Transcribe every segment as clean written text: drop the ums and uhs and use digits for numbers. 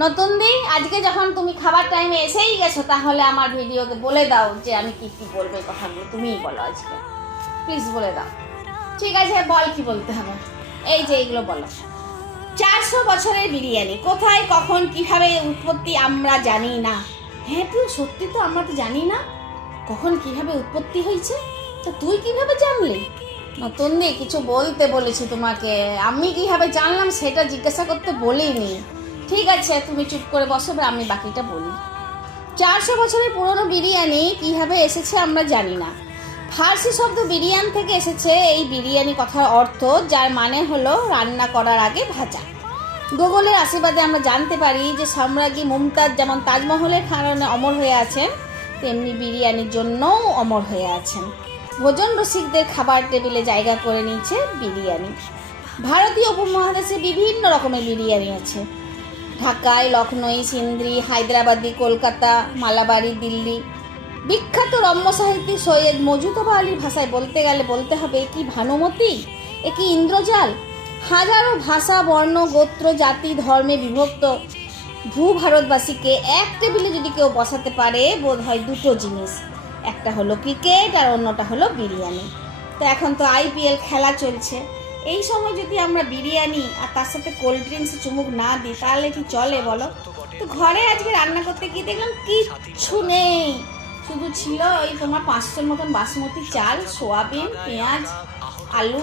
নতুন দি, আজকে যখন তুমি খাবার টাইমে এসেই গেছো তাহলে আমার ভিডিওকে বলে দাও যে আমি কি কি বলবো। এই কথাগুলো তুমিই বলো আজকে, প্লিজ বলে দাও। ঠিক আছে, বল কি বলতে হবে। এই যে এইগুলো বলো। 400 বছরের বিরিয়ানি কোথায়, কখন, কিভাবে উৎপত্তি আমরা জানি না। হ্যাঁ তুই সত্যি তো, আমরা তো জানি না কখন কিভাবে উৎপত্তি হয়েছে। তো তুই কিভাবে জানলি? নতুন দি, কিছু বলতে বলেছি তোমাকে, আমি কিভাবে জানলাম সেটা জিজ্ঞাসা করতে বলিনি। ঠিক আছে, তুমি চুপ করে বসো, আমি বাকিটা বলি। 400 বছরের পুরনো বিরিয়ানি কিভাবে এসেছে আমরা জানি না। ফার্সি শব্দ বিরিয়ান থেকে এসেছে এই বিরিয়ানি কথার অর্থ, যার মানে হলো রান্না করার আগে ভাজা। গুগলের আশীর্বাদে আমরা জানতে পারি যে সম্রাজ্ঞী মুমতাজ যেমন তাজমহলের কারণে অমর হয়ে আছেন, তেমনি বিরিয়ানির জন্যও অমর হয়ে আছেন। ভোজন রসিকদের খাবার টেবিলে জায়গা করে নিয়েছে বিরিয়ানি। ভারতীয় উপমহাদেশে বিভিন্ন রকমের বিরিয়ানি আছে। ঢাকায়, লখনৌ, সিন্ধ্রি, হায়দ্রাবাদি, কলকাতা, মালাবারি, দিল্লি। বিখ্যাত রম্য সাহিত্যিক সৈয়দ মজুতবা আলীর ভাষায় বলতে গেলে বলতে হবে, কি ভানুমতি, এ কি ইন্দ্রজাল। হাজারো ভাষা, বর্ণ, গোত্র, জাতি, ধর্মে বিভক্ত ভারতবাসীকে এক টেবিলে যদি কেউ বসাতে পারে, বোধ হয় দুটো জিনিস, একটা হলো ক্রিকেট আর অন্যটা হলো বিরিয়ানি। তো এখন তো IPL খেলা চলছে, এই সময় যদি আমরা বিরিয়ানি আর তার সাথে কোল্ড ড্রিঙ্কস চুমুক না দিই তাহলে কি চলে বলো? তো ঘরে আজকে রান্না করতে গিয়ে দেখলাম কিচ্ছু নেই, শুধু ছিল ওই তোমার 500 মতন বাসমতি চাল, সোয়াবিন, পেঁয়াজ, আলু।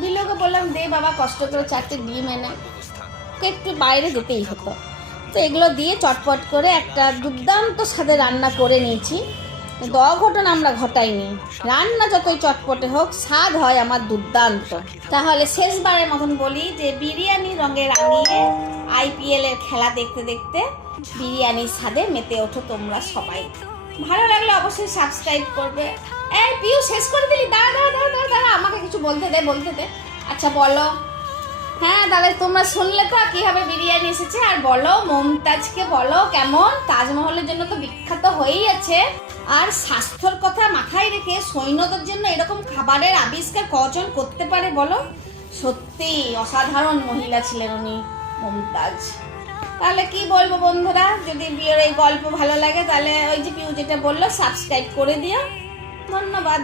বিলোকে বললাম দে বাবা কষ্ট করে 4টে ডিম এনে, একটু বাইরে যেতেই হতো। তো এগুলো দিয়ে চটপট করে একটা দুর্দান্ত স্বাদে রান্না করে নিয়েছি। কিন্তু অঘটন আমরা ঘটাইনি, রান্না যতই চটপটে হোক স্বাদ হয় আমার দুর্দান্ত। তাহলে শেষবারের মতন বলি যে বিরিয়ানি রঙে রাঙিয়ে IPL এর খেলা দেখতে দেখতে বিরিয়ানির স্বাদে মেতে ওঠো তোমরা সবাই। ভালো লাগলে অবশ্যই সাবস্ক্রাইব করবে। এই পিউ, শেষ করে দিলি? দাঁড়া দাঁড়া দাঁড়া দাঁড়া, আমাকে কিছু বলতে দে। আচ্ছা বলো। হ্যাঁ তাহলে তোমরা শুনলে তো কিভাবে বিরিয়ানি এসেছে, আর বলো মমতাজকে বলো কেমন, তাজমহলের জন্য তো বিখ্যাত হয়েই আছে। আর স্বাস্থ্যর কথা মাথায় রেখে সৈন্যদের জন্য এরকম খাবারের আবিষ্কার কজন করতে পারে বলো? সত্যি অসাধারণ মহিলা ছিলেন উনি, মমতাজ। তাহলে কি বলবো বন্ধুরা, যদি বিয়ের এই গল্প ভালো লাগে তাহলে ওই যে পিউ যেটা বললো সাবস্ক্রাইব করে দিও। ধন্যবাদ।